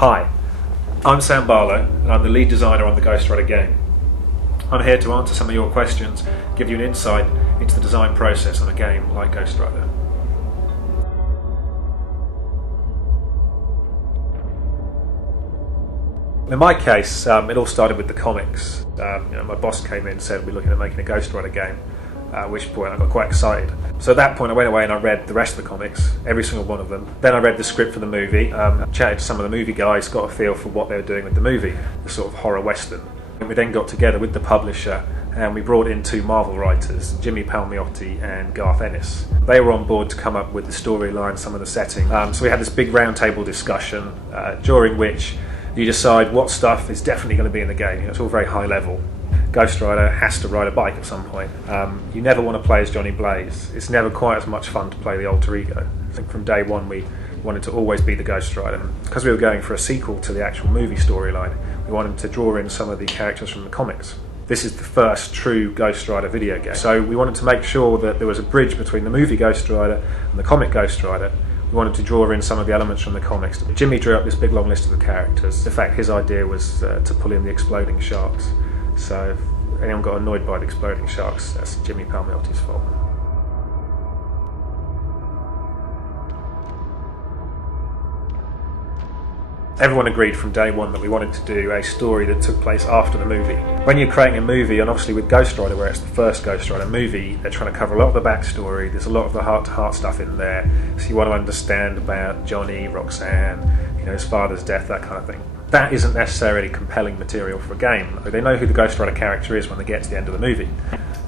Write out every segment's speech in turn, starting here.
Hi, I'm Sam Barlow and I'm the lead designer on the Ghost Rider game. I'm here to answer some of your questions, give you an insight into the design process on a game like Ghost Rider. In my case, it all started with the comics. My boss came in and said we're looking at making a Ghost Rider game, at which point I got quite excited. So at that point I went away and I read the rest of the comics, every single one of them. Then I read the script for the movie, chatted to some of the movie guys, got a feel for what they were doing with the movie, the sort of horror western. And we then got together with the publisher and we brought in two Marvel writers, Jimmy Palmiotti and Garth Ennis. They were on board to come up with the storyline, some of the setting. So we had this big roundtable discussion during which you decide what stuff is definitely going to be in the game. It's all very high level. Ghost Rider has to ride a bike at some point. You never want to play as Johnny Blaze. It's never quite as much fun to play the alter ego. I think from day one we wanted to always be the Ghost Rider. Because we were going for a sequel to the actual movie storyline, we wanted to draw in some of the characters from the comics. This is the first true Ghost Rider video game. So we wanted to make sure that there was a bridge between the movie Ghost Rider and the comic Ghost Rider. We wanted to draw in some of the elements from the comics. Jimmy drew up this big long list of the characters. In fact, his idea was to pull in the exploding sharks. So if anyone got annoyed by the exploding sharks, that's Jimmy Palmiotti's fault. Everyone agreed from day one that we wanted to do a story that took place after the movie. When you're creating a movie, and obviously with Ghost Rider, where it's the first Ghost Rider movie, they're trying to cover a lot of the backstory, there's a lot of the heart-to-heart stuff in there, so you want to understand about Johnny, Roxanne, his father's death, that kind of thing. That isn't necessarily compelling material for a game. They know who the Ghost Rider character is when they get to the end of the movie.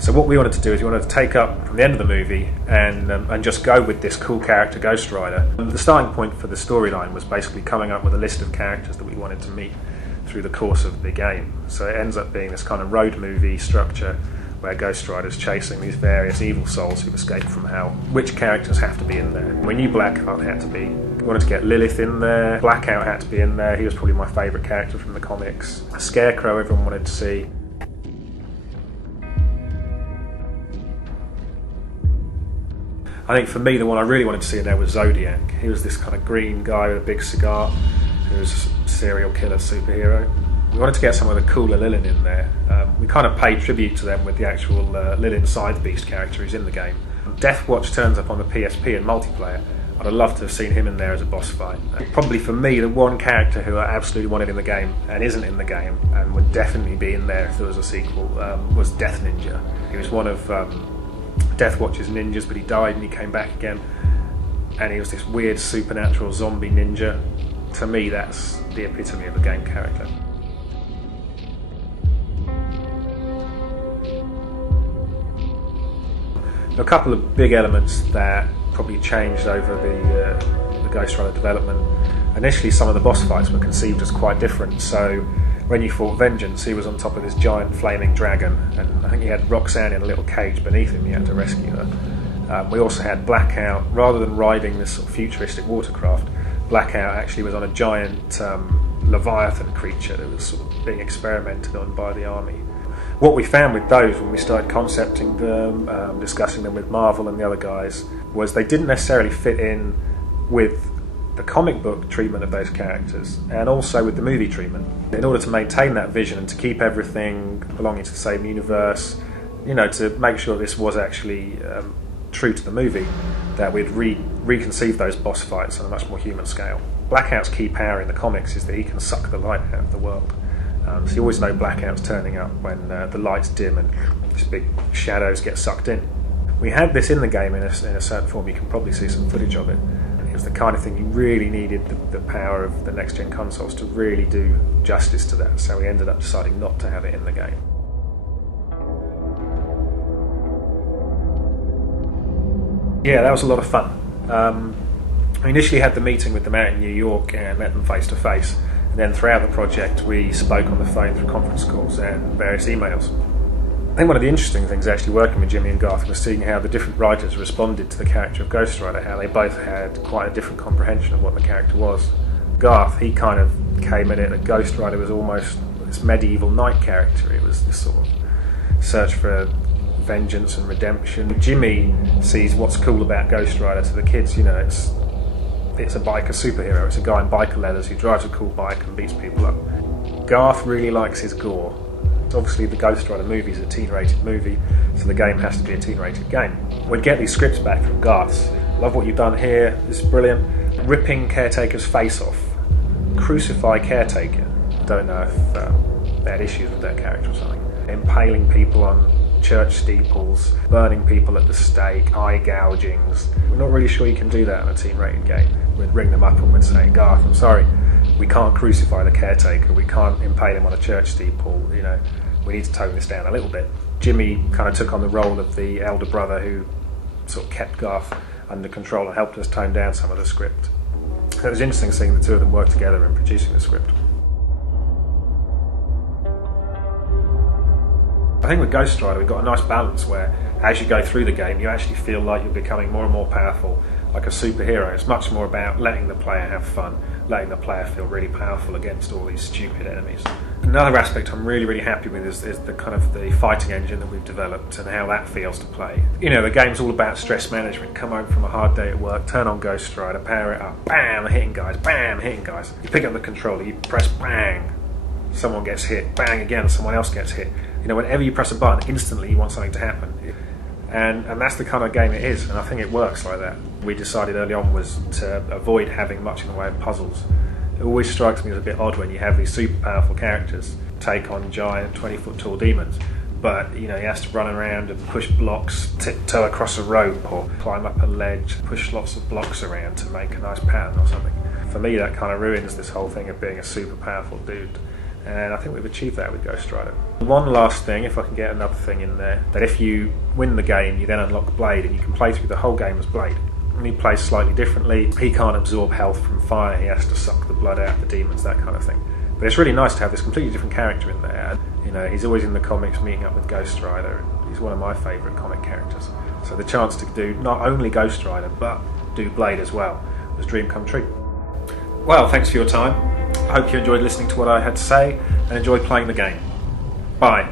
So what we wanted to do is we wanted to take up from the end of the movie and just go with this cool character Ghost Rider. And the starting point for the storyline was basically coming up with a list of characters that we wanted to meet through the course of the game. So it ends up being this kind of road movie structure where Ghost Rider's chasing these various evil souls who've escaped from hell. Which characters have to be in there? We knew Blackheart had to be. We wanted to get Lilith in there. Blackout had to be in there. He was probably my favourite character from the comics. Scarecrow everyone wanted to see. I think for me the one I really wanted to see in there was Zodiac. He was this kind of green guy with a big cigar who was a serial killer superhero. We wanted to get some of the cooler Lilin in there. We kind of paid tribute to them with the actual Lilin Scythe Beast character who's in the game. Deathwatch turns up on the PSP in multiplayer. I'd have loved to have seen him in there as a boss fight. Probably for me, the one character who I absolutely wanted in the game and isn't in the game and would definitely be in there if there was a sequel was Death Ninja. He was one of Deathwatch's ninjas, but he died and he came back again. And he was this weird supernatural zombie ninja. To me, that's the epitome of a game character. A couple of big elements that probably changed over the Ghost Rider development. Initially, some of the boss fights were conceived as quite different. So when you fought Vengeance, he was on top of this giant flaming dragon, and I think he had Roxanne in a little cage beneath him. You had to rescue her. We also had Blackout. Rather than riding this sort of futuristic watercraft, Blackout actually was on a giant Leviathan creature that was sort of being experimented on by the army. What we found with those when we started concepting them, discussing them with Marvel and the other guys, was they didn't necessarily fit in with the comic book treatment of those characters and also with the movie treatment. In order to maintain that vision and to keep everything belonging to the same universe, to make sure this was actually true to the movie, that we'd reconceived those boss fights on a much more human scale. Blackout's key power in the comics is that he can suck the light out of the world. So you always know Blackout's turning up when the lights dim and these big shadows get sucked in. We had this in the game in a certain form. You can probably see some footage of it. It was the kind of thing you really needed the power of the next-gen consoles to really do justice to that. So we ended up deciding not to have it in the game. Yeah, that was a lot of fun. I initially had the meeting with them out in New York and met them face to face. And then throughout the project we spoke on the phone through conference calls and various emails. I think one of the interesting things actually working with Jimmy and Garth was seeing how the different writers responded to the character of Ghost Rider, how they both had quite a different comprehension of what the character was. Garth, he kind of came at it that Ghost Rider was almost this medieval knight character. It was this sort of search for vengeance and redemption. Jimmy sees what's cool about Ghost Rider to the kids, it's a biker superhero. It's a guy in biker leathers who drives a cool bike and beats people up. Garth really likes his gore. Obviously the Ghost Rider movie is a teen-rated movie, so the game has to be a teen-rated game. We'd get these scripts back from Garth. Love what you've done here, this is brilliant. Ripping Caretaker's face off. Crucify Caretaker. I don't know if they had issues with that character or something. Impaling people on church steeples, burning people at the stake, eye gougings. We're not really sure you can do that in a teen-rated game. We'd ring them up and we'd say, Garth, I'm sorry, we can't crucify the Caretaker, we can't impale him on a church steeple, you know, we need to tone this down a little bit. Jimmy kind of took on the role of the elder brother who sort of kept Garth under control and helped us tone down some of the script. It was interesting seeing the two of them work together in producing the script. I think with Ghost Rider we've got a nice balance where as you go through the game you actually feel like you're becoming more and more powerful, like a superhero. It's much more about letting the player have fun, letting the player feel really powerful against all these stupid enemies. Another aspect I'm really happy with is the kind of the fighting engine that we've developed and how that feels to play. You know, the game's all about stress management. Come home from a hard day at work, turn on Ghost Rider, power it up, bam, hitting guys, bam, hitting guys. You pick up the controller, you press bang, someone gets hit, bang again, someone else gets hit. You know, whenever you press a button, instantly you want something to happen. And that's the kind of game it is, and I think it works like that. We decided early on was to avoid having much in the way of puzzles. It always strikes me as a bit odd when you have these super powerful characters take on giant 20-foot tall demons, but you know, he has to run around and push blocks, tiptoe across a rope or climb up a ledge, push lots of blocks around to make a nice pattern or something. For me that kind of ruins this whole thing of being a super powerful dude. And I think we've achieved that with Ghost Rider. One last thing, if I can get another thing in there, that if you win the game, you then unlock Blade, and you can play through the whole game as Blade. And he plays slightly differently. He can't absorb health from fire, he has to suck the blood out of the demons, that kind of thing. But it's really nice to have this completely different character in there. You know, he's always in the comics meeting up with Ghost Rider, and he's one of my favourite comic characters. So the chance to do not only Ghost Rider, but do Blade as well, was a dream come true. Well, thanks for your time. I hope you enjoyed listening to what I had to say and enjoyed playing the game. Bye.